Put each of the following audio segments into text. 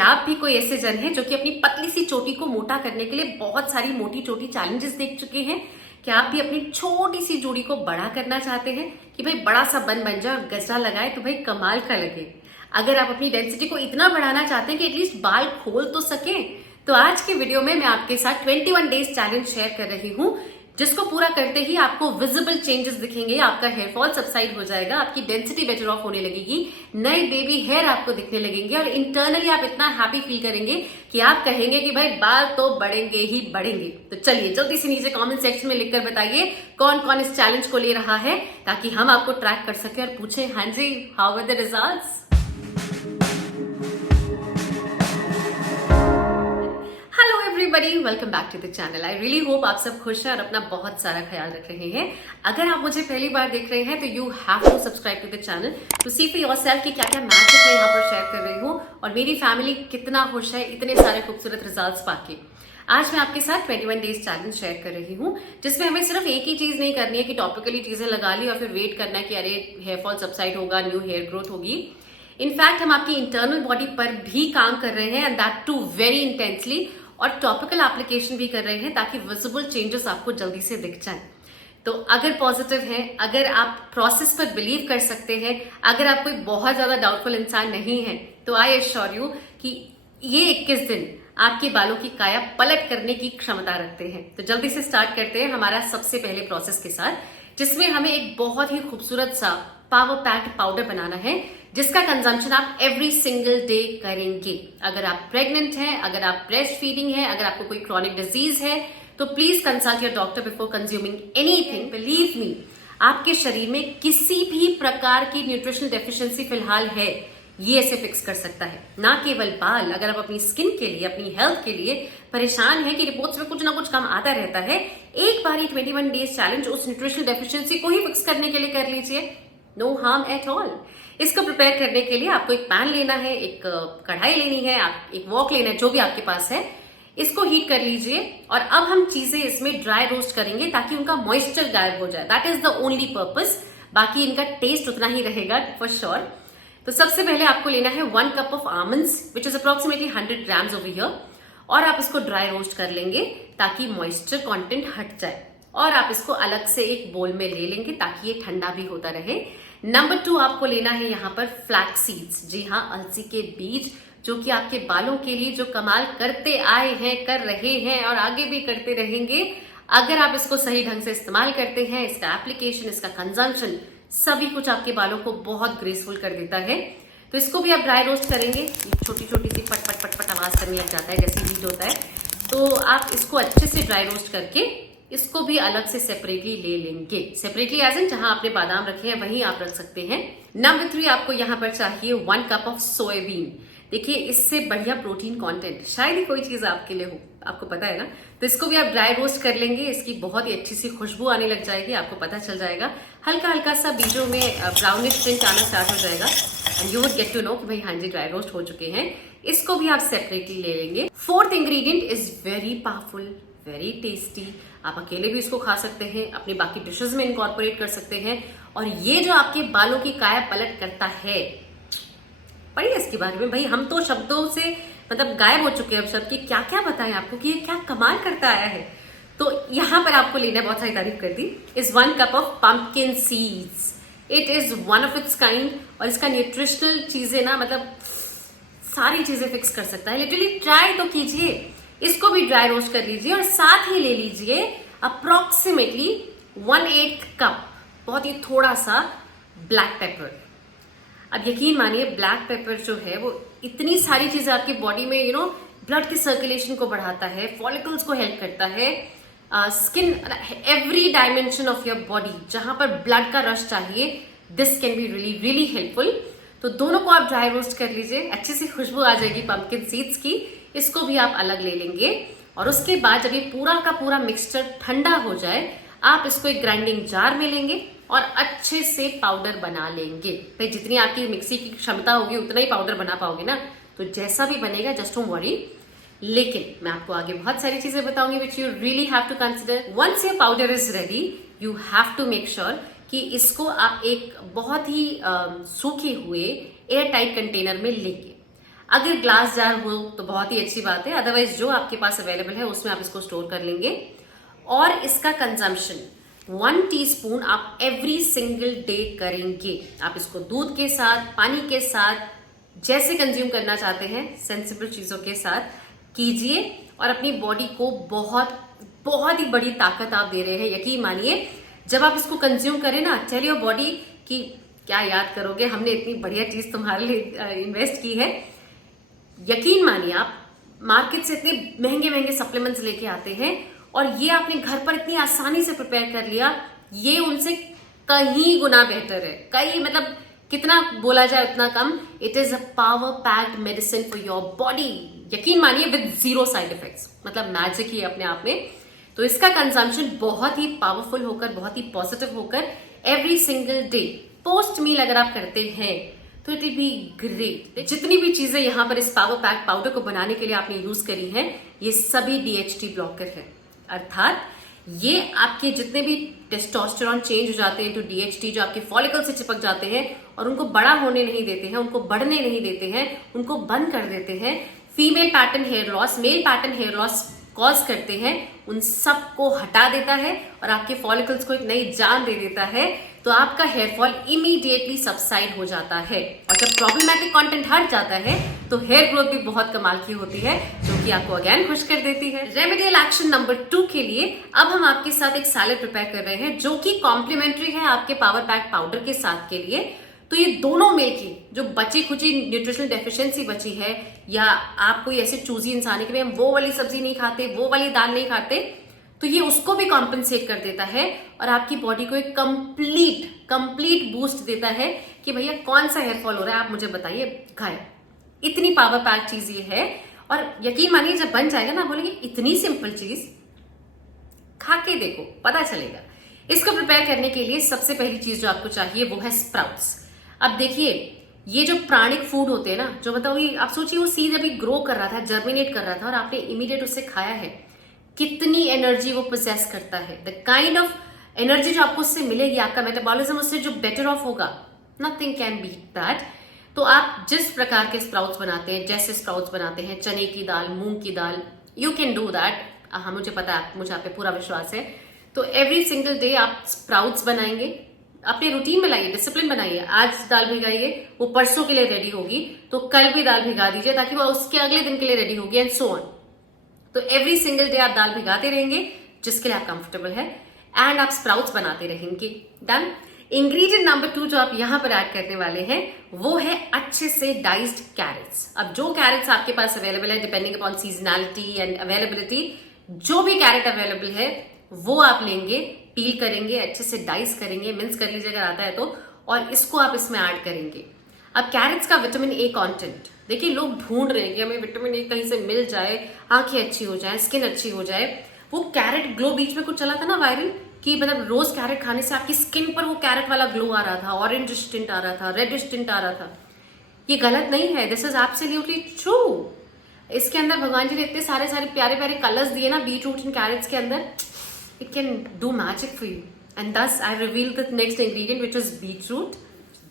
आप भी कोई ऐसे जन है जो कि अपनी पतली सी चोटी को मोटा करने के लिए बहुत सारी मोटी चोटी चैलेंजेस देख चुके हैं? क्या आप भी अपनी छोटी सी जोड़ी को बड़ा करना चाहते हैं कि भाई बड़ा सा बन जाए और गजरा लगाए तो भाई कमाल का लगे? अगर आप अपनी डेंसिटी को इतना बढ़ाना चाहते हैं कि एटलीस्ट बाल खोल तो सके, तो आज के वीडियो में मैं आपके साथ 21 डेज चैलेंज शेयर कर रही हूँ, जिसको पूरा करते ही आपको विजिबल चेंजेस दिखेंगे। आपका हेयर फॉल सबसाइड हो जाएगा, आपकी डेंसिटी बेटर ऑफ होने लगेगी, नए बेबी हेयर आपको दिखने लगेंगे और इंटरनली आप इतना हैप्पी फील करेंगे कि आप कहेंगे कि भाई बाल तो बढ़ेंगे ही बढ़ेंगे। तो चलिए जल्दी से नीचे कमेंट सेक्शन में लिखकर बताइए कौन कौन इस चैलेंज को ले रहा है, ताकि हम आपको ट्रैक कर सके और पूछे, हाँ जी, how are the results? Everybody, welcome back to the channel. I really hope आप सब खुश हैं और अपना बहुत सारा ख्याल रख रहे हैं। अगर आप मुझे पहली बार देख रहे हैं तो you have to subscribe to the channel to see for yourself कि क्या क्या मैसेज मैं यहाँ पर शेयर कर रही हूँ और मेरी फैमिली कितना खुश है इतने सारे खूबसूरत रिजल्ट्स पाके। आज मैं आपके साथ 21 डेज चैलेंज शेयर कर रही हूँ, जिसमें हमें सिर्फ एक ही चीज नहीं करनी है कि टॉपिकली चीजें लगा ली और फिर वेट करना है कि अरे हेयर फॉल सबसाइड होगा, न्यू हेयर ग्रोथ होगी। इनफैक्ट हम आपकी इंटरनल बॉडी पर भी काम कर रहे हैं, and that to very intensely, और टॉपिकल एप्लीकेशन भी कर रहे हैं ताकि विजिबल चेंजेस आपको जल्दी से दिख जाए। तो अगर पॉजिटिव है, अगर आप प्रोसेस पर बिलीव कर सकते हैं, अगर आप कोई बहुत ज्यादा डाउटफुल इंसान नहीं है, तो आई एश्योर यू कि ये 21 दिन आपके बालों की काया पलट करने की क्षमता रखते हैं। तो जल्दी से स्टार्ट करते हैं हमारा सबसे पहले प्रोसेस के साथ, जिसमें हमें एक बहुत ही खूबसूरत सा पावर पैक्ड पाउडर बनाना है, जिसका कंजम्पशन आप एवरी सिंगल डे करेंगे। अगर आप प्रेग्नेंट हैं, अगर आप ब्रेस्ट फीडिंग है, अगर आपको कोई क्रॉनिक डिजीज है, तो please consult your doctor before consuming anything. Believe me, आपके शरीर में किसी भी प्रकार की न्यूट्रिशनल डेफिशिएंसी फिलहाल है, ये ऐसे फिक्स कर सकता है। ना केवल बाल, अगर आप अपनी स्किन के लिए, अपनी हेल्थ के लिए परेशान है कि रिपोर्ट्स में कुछ ना कुछ कम आता रहता है, एक बार 21 डेज चैलेंज उस न्यूट्रिशनल डेफिशिएंसी को ही फिक्स करने के लिए कर लीजिए। No harm at all. इसको प्रिपेयर करने के लिए आपको एक पैन लेना है, एक कढ़ाई लेनी है, आप एक वॉक लेना है, जो भी आपके पास है। इसको हीट कर लीजिए और अब हम चीजें इसमें ड्राई रोस्ट करेंगे ताकि उनका मॉइस्चर गायब हो जाए। That is the only purpose. बाकी इनका टेस्ट उतना ही रहेगा फॉर श्योर। तो सबसे पहले आपको लेना है 1 cup of almonds, which is approximately 100 grams over here, और आप इसको ड्राई रोस्ट कर लेंगे ताकि मॉइस्चर कंटेंट हट जाए। और आप इसको अलग से एक बोल में ले लेंगे ताकि ये ठंडा भी होता रहे। नंबर 2 आपको लेना है यहाँ पर फ्लैक्स सीड्स, जी हाँ, अलसी के बीज, जो कि आपके बालों के लिए जो कमाल करते आए हैं, कर रहे हैं और आगे भी करते रहेंगे। अगर आप इसको सही ढंग से इस्तेमाल करते हैं, इसका एप्लीकेशन, इसका कंजम्पशन, सभी कुछ आपके बालों को बहुत ग्रेसफुल कर देता है। तो इसको भी आप ड्राई रोस्ट करेंगे। छोटी छोटी सी पट पट पट पट आवाज करने लग जाता है जैसे हीट होता है, तो आप इसको अच्छे से ड्राई रोस्ट करके इसको भी अलग से सेपरेटली ले लेंगे। सेपरेटली एज इन जहां आपने बादाम रखे हैं वहीं आप रख सकते हैं। नंबर 3 आपको यहाँ पर चाहिए 1 कप ऑफ सोयाबीन। देखिए, इससे बढ़िया प्रोटीन कंटेंट शायद ही कोई चीज आपके लिए हो, आपको पता है ना। तो इसको भी आप ड्राई रोस्ट कर लेंगे। इसकी बहुत ही अच्छी सी खुशबू आने लग जाएगी, आपको पता चल जाएगा। हल्का हल्का सा बीजों में ब्राउनिश टिंट आना स्टार्ट हो जाएगा and you would get to know कि भाई हाँ जी, ड्राई रोस्ट हो चुके हैं। इसको भी आप सेपरेटली ले लेंगे। 4th ingredient is very powerful, very tasty. आप अकेले भी इसको खा सकते हैं, अपनी बाकी डिशेस में इनकॉर्पोरेट कर सकते हैं, और ये जो आपके बालों की काया पलट करता है, पढ़िए इसके बारे में। भाई हम तो शब्दों से मतलब गायब हो चुके हैं अब शब्द की, क्या क्या बताएं आपको कि ये क्या कमाल करता आया है। तो यहाँ पर आपको लेना है, बहुत सारी तारीफ कर दी, is 1 cup of pumpkin seeds. It is one of its kind, और इसका न्यूट्रिशनल चीजें ना, मतलब सारी चीजें फिक्स कर सकता है। लिटरली ट्राई तो कीजिए। इसको भी ड्राई रोस्ट कर लीजिए और साथ ही ले लीजिए अप्रोक्सीमेटली 1/8 कप, बहुत ही थोड़ा सा ब्लैक पेपर। अब यकीन मानिए, ब्लैक पेपर जो है वो इतनी सारी चीजें आपकी बॉडी में ब्लड के सर्कुलेशन को बढ़ाता है, फॉलिकल्स को हेल्प करता है, skin, every dimension of your body जहां पर ब्लड का रश चाहिए, this can be really really helpful. तो दोनों को आप ड्राई रोस्ट कर लीजिए, अच्छी सी खुशबू आ जाएगी पंपकिन सीड्स की। इसको भी आप अलग ले लेंगे और उसके बाद जब ये पूरा का पूरा मिक्सचर ठंडा हो जाए, आप इसको एक ग्राइंडिंग जार में लेंगे और अच्छे से पाउडर बना लेंगे। भाई जितनी आपकी मिक्सी की क्षमता होगी उतना ही पाउडर बना पाओगे ना, तो जैसा भी बनेगा जस्ट डोंट वरी। लेकिन मैं आपको आगे बहुत सारी चीजें बताऊंगी which you really have to consider. Once your powder is ready, you have to make sure कि इसको आप एक बहुत ही सूखे हुए एयर टाइट कंटेनर में लेंगे। अगर ग्लास जार हो तो बहुत ही अच्छी बात है, अदरवाइज जो आपके पास अवेलेबल है उसमें आप इसको स्टोर कर लेंगे। और इसका कंजम्पशन 1 टीस्पून आप एवरी सिंगल डे करेंगे। आप इसको दूध के साथ, पानी के साथ, जैसे कंज्यूम करना चाहते हैं सेंसिबल चीजों के साथ कीजिए और अपनी बॉडी को बहुत बहुत ही बड़ी ताकत आप दे रहे हैं। यकीन मानिए जब आप इसको कंज्यूम करें ना, टेल योर बॉडी कि क्या याद करोगे, हमने इतनी बढ़िया चीज तुम्हारे लिए इन्वेस्ट की है। यकीन मानिए आप मार्केट से इतने महंगे महंगे सप्लीमेंट्स लेके आते हैं और ये आपने घर पर इतनी आसानी से प्रिपेयर कर लिया, ये उनसे कहीं गुना बेहतर है। कहीं मतलब कितना बोला जाए उतना कम। It is a power packed medicine for your body. यकीन मानिए विद 0 साइड इफेक्ट्स, मतलब मैजिक ही अपने आप में। तो इसका कंजम्पशन बहुत ही पावरफुल होकर, बहुत ही पॉजिटिव होकर एवरी सिंगल डे पोस्ट मील अगर आप करते हैं तो इट विल बी ग्रेट। जितनी भी चीजें यहाँ पर इस पावर पैक पाउडर को बनाने के लिए आपने यूज करी हैं, ये सभी DHT ब्लॉकर है। अर्थात ये आपके जितने भी टेस्टोस्टेरोन चेंज हो जाते हैं टू DHT, जो आपके फॉलिकल से चिपक जाते हैं और उनको बड़ा होने नहीं देते हैं, उनको बढ़ने नहीं देते हैं, उनको बंद कर देते हैं, female pattern hair loss, male pattern hair loss cause करते हैं, उन सब को हटा देता है और आपके फॉलिकल्स को एक नई जान दे देता है। तो आपका हेयर फॉल इमीडिएटली सबसाइड हो जाता है और जब प्रॉब्लमैटिक कंटेंट हट जाता है तो हेयर ग्रोथ भी बहुत कमाल की होती है, जो कि आपको अगेन खुश कर देती है। रेमेडियल एक्शन नंबर 2 के लिए अब हम आपके साथ एक सैलेड प्रिपेयर कर रहे हैं जो कि कॉम्प्लीमेंट्री है आपके पावर पैक पाउडर के साथ के लिए। तो ये दोनों मिलके जो बची खुची न्यूट्रिशनल डेफिशिएंसी बची है, या आप कोई ऐसे चूजी इंसान है कि हम वो वाली सब्जी नहीं खाते, वो वाली दाल नहीं खाते, तो ये उसको भी कॉम्पेंसेट कर देता है और आपकी बॉडी को एक कंप्लीट बूस्ट देता है कि भैया कौन सा हेयर फॉल हो रहा है आप मुझे बताइए, गायब। इतनी पावर पैक चीज ये है। और यकीन मानिए जब बन जाएगा ना, बोलेंगे इतनी सिंपल चीज, खा के देखो पता चलेगा। इसको प्रिपेयर करने के लिए सबसे पहली चीज जो आपको चाहिए वो है स्प्राउट्स। अब देखिए ये जो प्राणिक फूड होते हैं ना, जो मतलब आप सोचिए वो सीड अभी ग्रो कर रहा था, जर्मिनेट कर रहा था और आपने इमीडिएट उससे खाया है, कितनी एनर्जी वो पोजेस करता है। द काइंड ऑफ एनर्जी जो आपको उससे मिलेगी, आपका मेटाबॉलिज्म उससे जो बेटर ऑफ होगा, नथिंग कैन बीट दैट। तो आप जिस प्रकार के स्प्राउट्स बनाते हैं, जैसे स्प्राउट्स बनाते हैं चने की दाल, मूंग की दाल, यू कैन डू दैट। हाँ मुझे पता है, मुझे आप पे पूरा विश्वास है। तो एवरी सिंगल डे आप स्प्राउट्स बनाएंगे, अपने रूटीन में लाइए, डिसिप्लिन बनाइए। आज दाल भिगाइए, वो परसों के लिए रेडी होगी, तो कल भी दाल भिगा दीजिए ताकि वो उसके अगले दिन के लिए रेडी होगी, एंड सो ऑन। तो एवरी सिंगल डे आप दाल भिगाते रहेंगे जिसके लिए आप कंफर्टेबल है, एंड आप स्प्राउट्स बनाते रहेंगे। डन। इंग्रेडिएंट नंबर 2 जो आप यहां पर ऐड करने वाले हैं वो है अच्छे से डाइस्ड कैरेट्स। अब जो कैरेट्स आपके पास अवेलेबल है, depending upon seasonality and availability, जो भी कैरेट अवेलेबल है वो आप लेंगे, पील करेंगे, अच्छे से डाइस करेंगे, मिन्स कर लीजिए अगर आता है तो, और इसको आप इसमें ऐड करेंगे। अब कैरेट्स का विटामिन ए कंटेंट, देखिए लोग ढूंढ रहे हैं कि हमें विटामिन ए कहीं से मिल जाए, आंखें अच्छी हो जाए, स्किन अच्छी हो जाए। वो कैरेट ग्लो बीच में कुछ चला था ना वायरल, कि मतलब रोज कैरेट खाने से आपकी स्किन पर वो कैरेट वाला ग्लो आ रहा था, ऑरेंज टिंट आ रहा था, रेडिश टिंट आ रहा था। ये गलत नहीं है, दिस इज एब्सोल्युटली ट्रू। इसके अंदर भगवान जी ने इतने सारे प्यारे प्यारे कलर्स दिए ना बीटरूट एंड कैरेट्स के अंदर, it can do magic for you, and thus I revealed the next ingredient which is beetroot।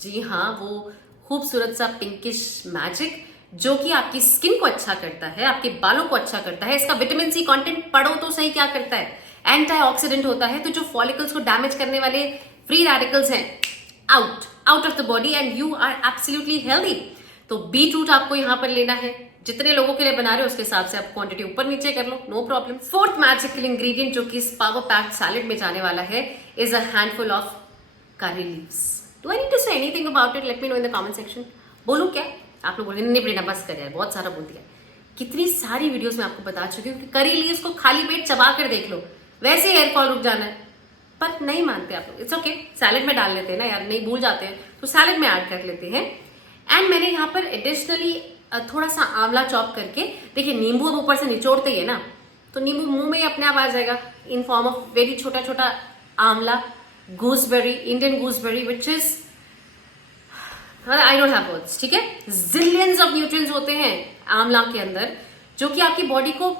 जी हाँ, वो खूबसूरत सा पिंकिश मैजिक जो कि आपकी स्किन को अच्छा करता है, आपके बालों को अच्छा करता है। इसका विटामिन सी कंटेंट पढ़ो तो सही क्या करता है, एंटीऑक्सीडेंट होता है। तो जो फॉलिकल्स को डैमेज करने वाले फ्री रेडिकल्स हैं, out of the body, and you are absolutely healthy. तो बीटरूट आपको यहाँ पर लेना है, जितने लोगों के लिए बना रहे हो उसके हिसाब से आप क्वांटिटी ऊपर नीचे कर लो, no problem. Fourth magical ingredient जो कि इस पावर पैक्ड सैलेड में जाने वाला है is a handful of curry leaves. Do I need to say anything about it? Let me know in the comment section. बोलूं क्या? आप लोग बोले नहीं बेटा बस कर यार, बहुत सारा बोल दिया। कितनी सारी वीडियोस में आपको बता चुकी हूँ कि करी लीव्स को खाली पेट चबा कर देख लो, वैसे हेयर फॉल रुक जाना है। पर नहीं मानते आप लोग, इट्स ओके, सैलेड में डाल लेते हैं ना यार, नहीं भूल जाते हैं तो सैलेड में ऐड कर लेते हैं। एंड मैंने यहाँ पर एडिशनली थोड़ा सा आंवला चॉप करके, देखिए नींबू अब ऊपर से निचोड़ते ही है ना, तो नींबू मुंह में ही अपने आप आ जाएगा इन फॉर्म ऑफ वेरी छोटा छोटा आंवला। Gooseberry, Indian gooseberry which is, I don't have words, ठीक है। जिलियंस ऑफ न्यूट्रिएंट्स होते हैं आंवला के अंदर, जो कि आपकी बॉडी को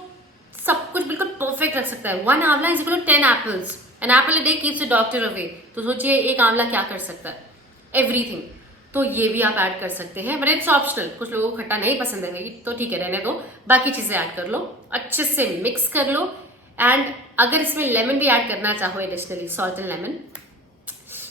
सब कुछ बिल्कुल परफेक्ट रख सकता है। 1 amla is equal to 10 apples, an apple a day keeps a doctor away. तो सोचिए एक आंवला क्या कर सकता है, एवरीथिंग। तो ये भी आप ऐड कर सकते हैं, बट इट्स ऑप्शनल। कुछ लोगों को खट्टा नहीं पसंद है तो ठीक है, रहने दो, बाकी चीजें ऐड कर लो, अच्छे से मिक्स कर लो। एंड अगर इसमें लेमन भी ऐड करना चाहो एडिशनली, सॉल्ट एंड लेमन,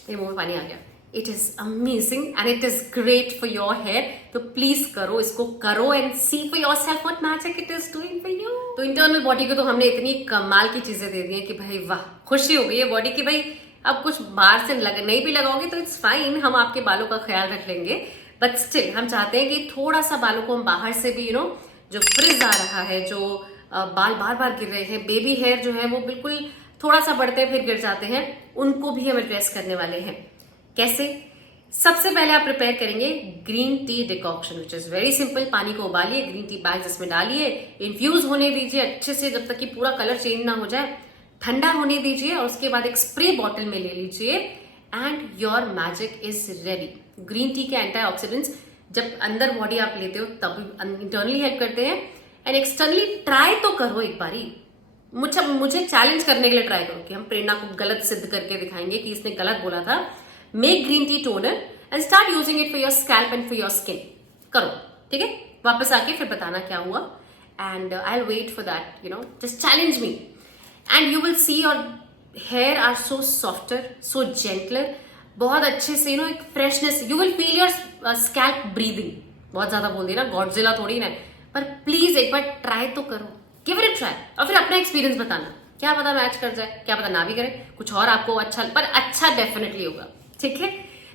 मेरे मुंह में पानी आ गया, it is amazing and it is great for your hair. तो प्लीज करो, इसको करो and see for yourself what magic it is doing for you. तो इंटरनल बॉडी को तो हमने इतनी कमाल की चीजें दे दी है कि भाई वाह, खुशी हो गई है बॉडी की। भाई अब कुछ बाहर से नहीं भी लगाओगे तो इट्स फाइन, हम आपके बालों का ख्याल रख लेंगे, बट स्टिल हम चाहते हैं कि थोड़ा सा बालों को हम बाहर से भी जो फ्रिज आ रहा है, जो बाल बार बार गिर रहे हैं, बेबी हेयर जो है वो बिल्कुल थोड़ा सा बढ़ते हैं फिर गिर जाते हैं, उनको भी हम एड्रेस करने वाले हैं। कैसे? सबसे पहले आप प्रिपेयर करेंगे green tea decoction, which is very simple. पानी को उबालिए, ग्रीन टी बैग्स इसमें डालिए, इन्फ्यूज होने दीजिए अच्छे से जब तक कि पूरा कलर चेंज ना हो जाए, ठंडा होने दीजिए और उसके बाद एक स्प्रे बॉटल में ले लीजिए and your magic is ready. Green tea के एंटीऑक्सीडेंट्स जब अंदर बॉडी आप लेते हो तब इंटरनली हेल्प करते हैं एंड एक्सटर्नली ट्राई तो करो एक बारी। मुझे चैलेंज करने के लिए ट्राई करो कि हम प्रेरणा को गलत सिद्ध करके दिखाएंगे कि इसने गलत बोला था। Make green tea toner and start using it for your scalp and for your skin. करो, ठीक है? वापस आके फिर बताना क्या हुआ and I will wait for that, just challenge me and you will see your hair are so softer, so gentler, बहुत अच्छे से एक freshness, you will feel your scalp breathing. बहुत ज्यादा बोल दिया ना, गॉडजिला थोड़ी ना, पर प्लीज एक बार ट्राई तो करो, गिव इट अ ट्राई और फिर अपना एक्सपीरियंस बताना। क्या पता मैच कर जाए, क्या पता ना भी करे, कुछ और आपको अच्छा, पर अच्छा डेफिनेटली होगा, ठीक है?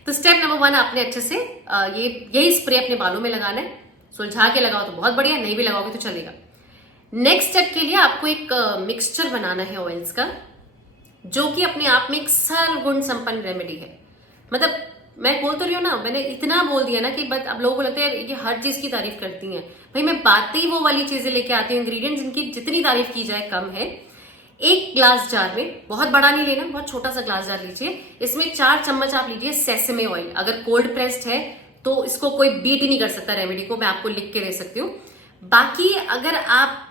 तो स्टेप नंबर 1, आपने अच्छे से यही स्प्रे अपने बालों में लगाना है। सुलझा के लगाओ तो बहुत बढ़िया, नहीं भी लगाओगे तो चलेगा। नेक्स्ट स्टेप के लिए आपको एक मिक्सचर बनाना है ऑयल्स का, जो कि अपने आप में एक सर्वगुण संपन्न रेमेडी है। मतलब मैं बोल तो रही हूँ ना, मैंने इतना बोल दिया ना कि बस अब लोगों को लगता है ये हर चीज की तारीफ करती हैं। भाई मैं बातें ही वो वाली चीजें लेके आती हूँ, इंग्रेडिएंट्स जिनकी जितनी तारीफ की जाए कम है। एक ग्लास जार में, बहुत बड़ा नहीं लेना, बहुत छोटा सा ग्लास जार लीजिए, इसमें 4 चम्मच आप लीजिए सेसमे ऑयल। अगर कोल्ड प्रेस्ड है तो इसको कोई बीट ही नहीं कर सकता रेमेडी को, मैं आपको लिख के दे सकती हूँ। बाकी अगर आप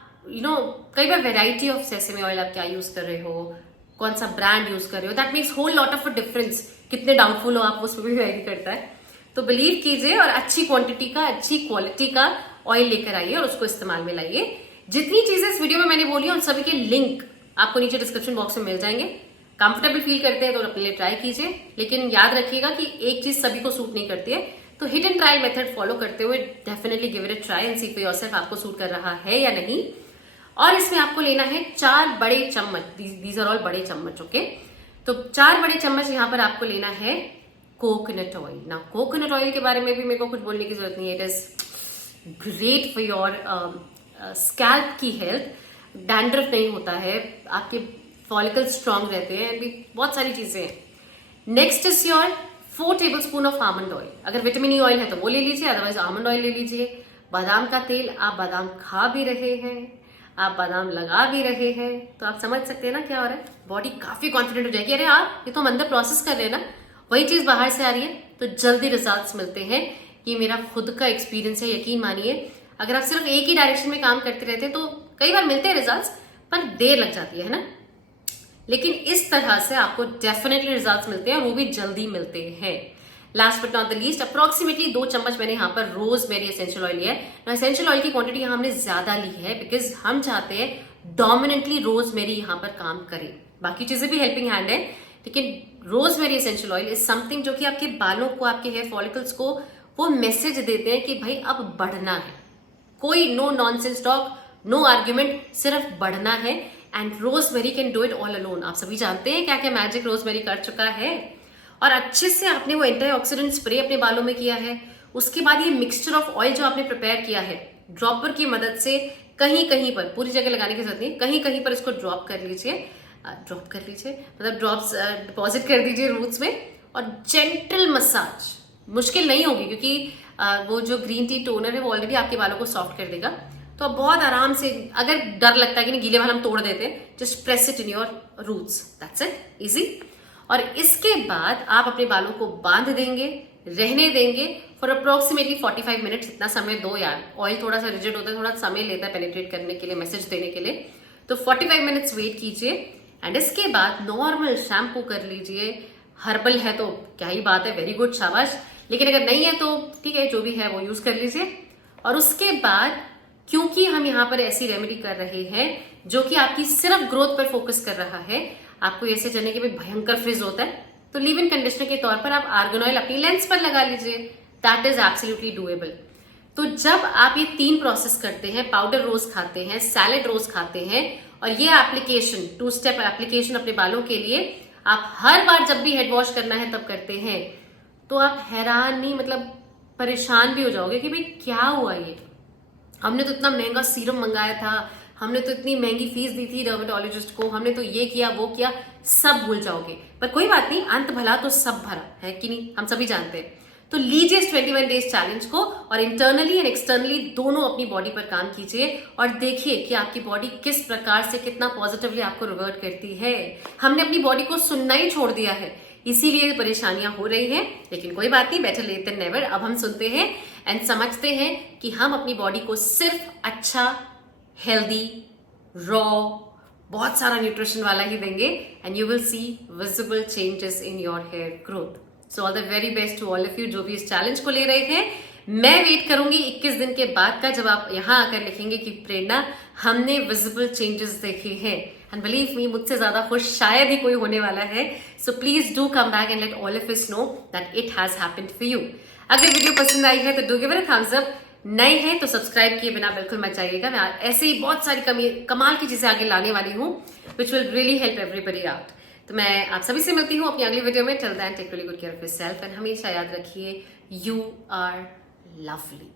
कई बार वेराइटी ऑफ सेसमे ऑयल आप क्या यूज कर रहे हो, कौन सा ब्रांड यूज कर रहे हो, that makes whole lot of a difference. कितने डाउटफुल हो आप उसमें भी वेरी करता है। तो बिलीव कीजिए और अच्छी क्वांटिटी का, अच्छी क्वालिटी का ऑयल लेकर आइए और उसको इस्तेमाल में लाइए। जितनी चीजें इस वीडियो में मैंने बोली उन सभी के लिंक आपको नीचे डिस्क्रिप्शन बॉक्स में मिल जाएंगे। कंफर्टेबल फील करते हैं तो अपने लिए ट्राई कीजिए, लेकिन याद रखिएगा कि एक चीज सभी को सूट नहीं करती है, तो hit and trial method follow करते हुए definitely give it a try and see for yourself आपको सूट कर रहा है या नहीं। और इसमें आपको लेना है 4 बड़े चम्मच, दीज आर ऑल बड़े चम्मच, ओके? तो 4 बड़े चम्मच यहाँ पर आपको लेना है कोकोनट ऑयल। ना कोकोनट ऑयल के बारे में भी मेरे को कुछ बोलने की जरूरत नहीं है, it is great for your scalp की हेल्थ। डैंड्रफ नहीं होता है, आपके फॉलिकल स्ट्रांग रहते हैं, भी बहुत सारी चीजें हैं। Next is your 4 tablespoon of almond oil. अगर विटामिन ई ऑयल है तो वो ले लीजिए, अदरवाइज आमंड ऑयल ले लीजिए। बादाम का तेल, आप बादाम खा भी रहे हैं, आप बादाम लगा भी रहे हैं, तो आप समझ सकते हैं ना क्या हो रहा है। बॉडी काफी कॉन्फिडेंट हो जाएगी, अरे आप ये तो हम अंदर प्रोसेस कर रहे हैं ना, वही चीज बाहर से आ रही है, तो जल्दी रिजल्ट्स मिलते हैं। ये मेरा खुद का एक्सपीरियंस है, यकीन मानिए। अगर आप सिर्फ एक ही डायरेक्शन में काम करते रहते हैं तो कई बार मिलते हैं रिजल्ट्स, पर देर लग जाती है ना। लेकिन इस तरह से आपको डेफिनेटली रिजल्ट्स मिलते हैं और वो भी जल्दी मिलते हैं। Last but not the least, approximately 2 चम्मच मैंने यहाँ पर रोजमेरी एसेंशियल ऑयल लिया है। एसेंशियल ऑयल की क्वांटिटी यहाँ हमने ज्यादा ली है बिकॉज हम चाहते हैं डोमिनेंटली रोजमेरी यहाँ पर काम करे। बाकी चीजें भी हेल्पिंग हैंड है, लेकिन rosemary essential oil is something जो कि आपके बालों को, आपके हेयर फॉलिकल्स को वो मैसेज देते हैं कि भाई अब बढ़ना है। कोई no nonsense talk, no argument, सिर्फ बढ़ना है। And rosemary can do it all alone. आप सभी जानते हैं क्या क्या मैजिक रोजमेरी कर चुका है। और अच्छे से आपने वो एंटीऑक्सीडेंट स्प्रे अपने बालों में किया है। उसके बाद ये मिक्सचर ऑफ ऑयल जो आपने प्रिपेयर किया है, ड्रॉपर की मदद से कहीं कहीं पर, पूरी जगह लगाने की जरूरत नहीं, कहीं कहीं पर इसको ड्रॉप कर लीजिए, मतलब ड्रॉप्स डिपॉजिट कर दीजिए रूट्स में, और जेंटल मसाज। मुश्किल नहीं होगी क्योंकि वो जो ग्रीन टी टोनर है वो ऑलरेडी आपके बालों को सॉफ्ट कर देगा। तो आप बहुत आराम से, अगर डर लगता है कि नहीं गीले बाल हम तोड़ देते हैं, just press it in your roots, that's it, easy. और इसके बाद आप अपने बालों को बांध देंगे, रहने देंगे फॉर अप्रोक्सीमेटली 45 मिनट्स। इतना समय दो यार, ऑयल थोड़ा सा रिजिड होता है, थोड़ा समय लेता है पेनिट्रेट करने के लिए, मैसेज देने के लिए। तो 45 मिनट्स वेट कीजिए एंड इसके बाद नॉर्मल शैम्पू कर लीजिए। हर्बल है तो क्या ही बात है, वेरी गुड, शाबाश। लेकिन अगर नहीं है तो ठीक है, जो भी है वो यूज कर लीजिए। और उसके बाद क्योंकि हम यहाँ पर ऐसी रेमेडी कर रहे हैं जो कि आपकी सिर्फ ग्रोथ पर फोकस कर रहा है, आपको ऐसे जाने कि भाई भयंकर फ्रिज होता है, तो लीव इन कंडीशनर के तौर पर आप आर्गन ऑयल अपनी लेंस पर लगा लीजिए। That is absolutely doable. तो जब आप ये 3 प्रोसेस करते हैं, पाउडर रोज खाते हैं, सैलेड रोज खाते हैं, और ये एप्लीकेशन 2 स्टेप एप्लीकेशन अपने बालों के लिए आप हर बार जब भी हेड वॉश करना है तब करते हैं, तो आप हैरान नहीं, मतलब परेशान भी हो जाओगे कि भाई क्या हुआ ये, हमने तो इतना महंगा सीरम मंगाया था, हमने तो इतनी महंगी फीस दी थी डर्मेटोलॉजिस्ट को, हमने तो ये किया वो किया, सब भूल जाओगे। पर कोई बात नहीं, अंत भला तो सब भरा है कि नहीं, हम सभी जानते हैं। तो लीजिए इस 21 डेज चैलेंज को और इंटरनली एंड एक्सटर्नली दोनों अपनी बॉडी पर काम कीजिए और देखिए कि आपकी बॉडी किस प्रकार से कितना पॉजिटिवली आपको रिवर्ट करती है। हमने अपनी बॉडी को सुनना ही छोड़ दिया है, इसीलिए परेशानियां हो रही हैं, लेकिन कोई बात नहीं, बेटर लेट देन नेवर। अब हम सुनते हैं एंड समझते हैं कि हम अपनी बॉडी को सिर्फ अच्छा, हेल्दी, रॉ, बहुत सारा न्यूट्रिशन वाला ही देंगे and you will see visible changes in your hair growth. So all the very best to all of you जो भी इस चैलेंज को ले रहे हैं। मैं वेट करूंगी 21 दिन के बाद का, जब आप यहां आकर लिखेंगे कि प्रेरणा हमने विजिबल चेंजेस देखे हैं। एंड बिलीव मी, मुझसे ज्यादा खुश शायद ही कोई होने वाला है। So please do come back and let all of us know that it has happened for you. अगर वीडियो पसंद आई है तो do give it a thumbs up. नए हैं तो सब्सक्राइब किए बिना बिल्कुल मत जाइएगा। मैं ऐसे ही बहुत सारी कमाल की चीजें आगे लाने वाली हूँ which will really help everybody out. तो मैं आप सभी से मिलती हूँ अपनी अगली वीडियो में। Till then take really good care of yourself and हमेशा याद रखिए, यू आर लवली।